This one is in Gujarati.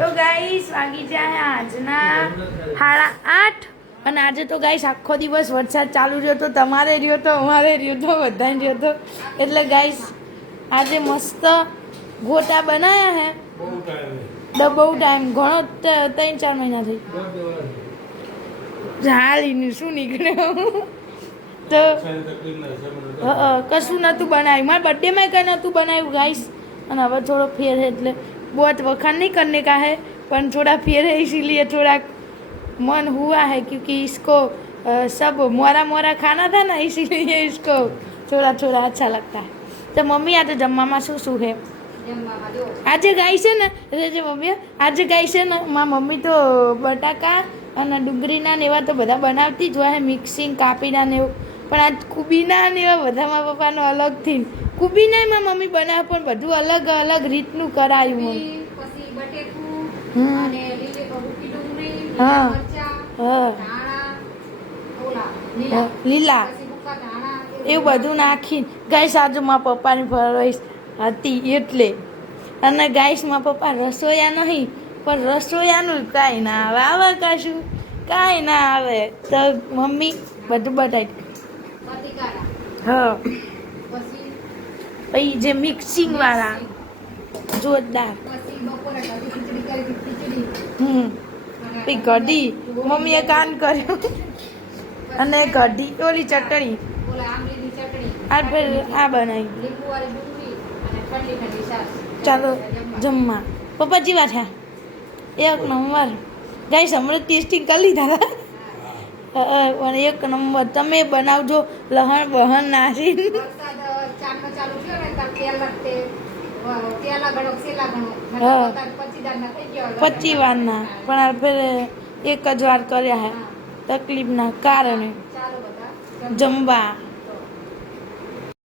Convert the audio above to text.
તો ગાઈસ વાગી જાય આજના 8:30 અને આજે તો ગાઈસ આખો દિવસ વરસાદ ચાલુ રહ્યો તો તમારે રહ્યો તો અમારે રહ્યો તો બધાને રહ્યો તો એટલે ગાઈસ આજે મસ્ત ગોટા બનાયા હે બહુ ટાઈમ ઘણો 3-4 મહિના થઈ હાલીને શું નીકળે તો કશું નહોતું બનાવ્યું મારા બર્થડેમાં કંઈ નહોતું બનાવ્યું ગાઈસ અને હવે થોડો फेर है એટલે बहुत वखान नहीं करने का है पर थोड़ा फेर है इसीलिए थोड़ा मन हुआ है क्योंकि इसको सब मोरा मोरा खाना था ना इसीलिए इसको थोड़ा थोड़ा अच्छा लगता है तो मम्मी आज जमवा शू शू है आज गाय છે ને જે મમ્મી આજે ગાય છે ને મારી મમ્મી તો બટાકા અને ડુંગળીના ને એવા તો બધા બનાવતી જ હોય મિક્સિંગ કાપીના ને એવું પણ આજ કુબીના ને એવા બધા મારા પપ્પાનો અલગથી કુબીના મારી મમ્મી બનાવે પણ બધું અલગ અલગ રીતનું કરાયું મને પછી બટેકું અને લીલી ડુંગળી હા મરચા ધાણા ઓલા લીલા પછી ભૂકા ધાણા એવું બધું નાખીને ગાઈસ આજે મારા પપ્પાની ફરમાઈશ હતી એટલે અને ગાઈસ મારા પપ્પા રસોયા નહીં પણ રસોયાનું કાંઈ ના આવે આવે કશું કાંઈ ના આવે તો મમ્મી બધું બતાવી હા પછી જે મિક્સિંગ વાળા જોરદાર પછી કઢી મમ્મીએ કાન કર્યો અને કઢી ઓલી ચટણી આ ફેર આ બનાવી ચાલો જમવા પપ્પા જેવા થયા એક નંબર ગાઈસ હમણાં ટેસ્ટિંગ કરી લીધા હતા પણ એક નંબર તમે બનાવજો લહણ બહણ નાસી પચી વારના પણ આ ફેર એક જ વાર કર્યા હે તકલીફના કારણે જમવા